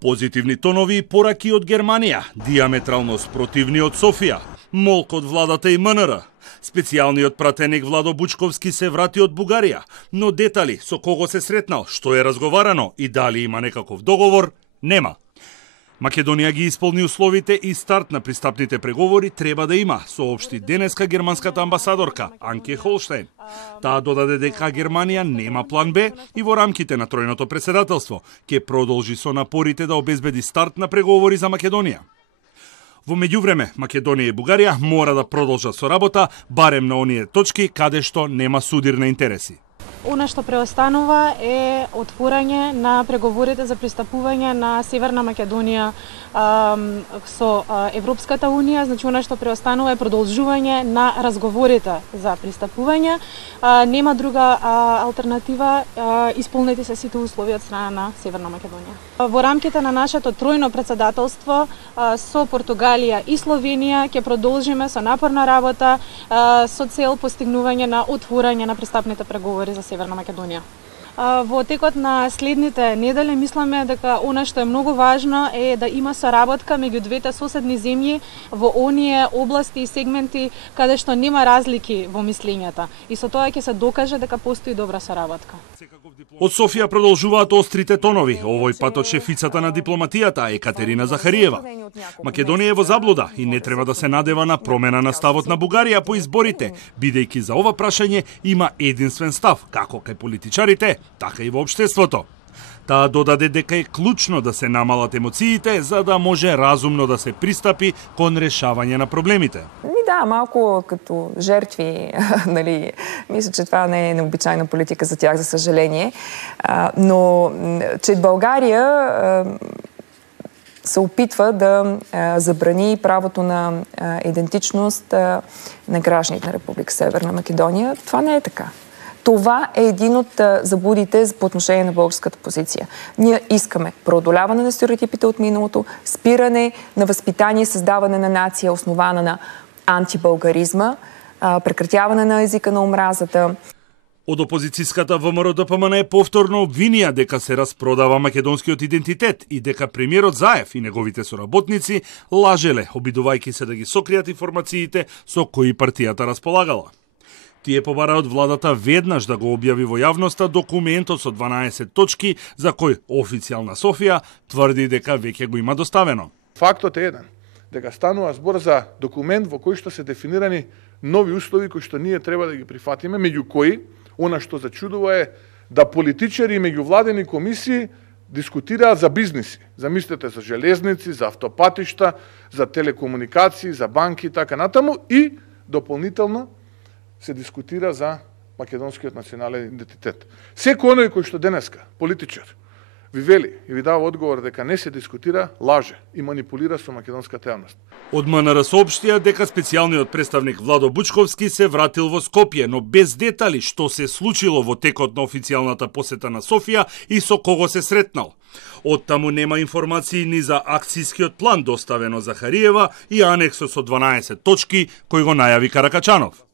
Позитивни тонови и пораки од Германија, диаметрално спротивни од Софија, молк од владата и МНР. Специјалниот пратеник Владо Бучковски се врати од Бугарија, но детали со кого се сретнал, што е разговарано и дали има некаков договор, нема. Македонија ги исполни условите и старт на пристапните преговори треба да има, соопшти денеска германската амбасадорка Анке Холштейн. Таа додаде дека Германија нема план Б и во рамките на тројното претседателство ќе продолжи со напорите да обезбеди старт на преговори за Македонија. Во меѓувреме, Македонија и Бугарија мора да продолжат со работа, барем на оние точки каде што нема судир на интереси. Она што преостанува е отворање на преговорите за пристапување на Северна Македонија со Европската Унија, значи она што преостанува е продолжување на разговорите за пристапување. Нема друга алтернатива, исполнети се сите услови од страна на Северна Македонија. Во рамките на нашето тројно претседателство со Португалија и Словенија ќе продолжиме со напорна работа со цел постигнување на отворање на пристапните преговори за Северна Македонија. Во текот на следните недели мислиме дека она што е многу важно е да има соработка меѓу двете соседни земји во оние области и сегменти каде што нема разлики во мислењата. И со тоа ќе се докаже дека постои добра соработка. Од Софија продолжуваат острите тонови, овој пат од шефицата на дипломатијата Екатерина Захариева. Македонија е во заблуда и не треба да се надева на промена на ставот на Бугарија по изборите, бидејќи за ова прашање има единствен став, како кај политичарите, така и во општеството. Таа додаде дека е клучно да се намалат емоциите, за да може разумно да се пристапи кон решавање на проблемите. Да, малко като жертви, нали, мисля, че това не е необичайна политика за тях, за съжаление, но че България се опитва да забрани правото на идентичност на гражданите на Република Северна Македония. Това не е така. Това е един от заблудите по отношение на българската позиция. Ние искаме преодоляване на стереотипите от миналото, спиране на възпитание, създаване на нация, основана на антибългаризма, прекратяване на езика на омразата. Од опозицијската ВМРО-ДПМН повторно обвинија дека се распродава македонскиот идентитет и дека премиерот Заев и неговите соработници лажеле, обидувајќи се да ги сокријат информациите со кои партијата располагала. Тие побараат владата веднаш да го објави во јавноста документот со 12 точки за кој официјална Софија тврди дека веќе го има доставено. Фактот е еден, дека станува збор за документ во кој што се дефинирани нови услови кои што ние треба да ги прифатиме, меѓу кои она што зачудува е да политичари и меѓувладени комисии дискутираат за бизниси. Замислете за железници, за автопатишта, за телекомуникации, за банки и така натаму и дополнително се дискутира за македонскиот национален идентитет. Секој оној кој што денеска, политичар, ви вели и ви дава одговор дека не се дискутира, лаже и манипулира со македонската јавност. Од МНР соопштија дека специјалниот представник Владо Бучковски се вратил во Скопје, но без детали што се случило во текот на официјалната посета на Софија и со кого се сретнал. Оттаму нема информации ни за акцијскиот план доставено Захариева и анексот со 12 точки кој го најави Каракачанов.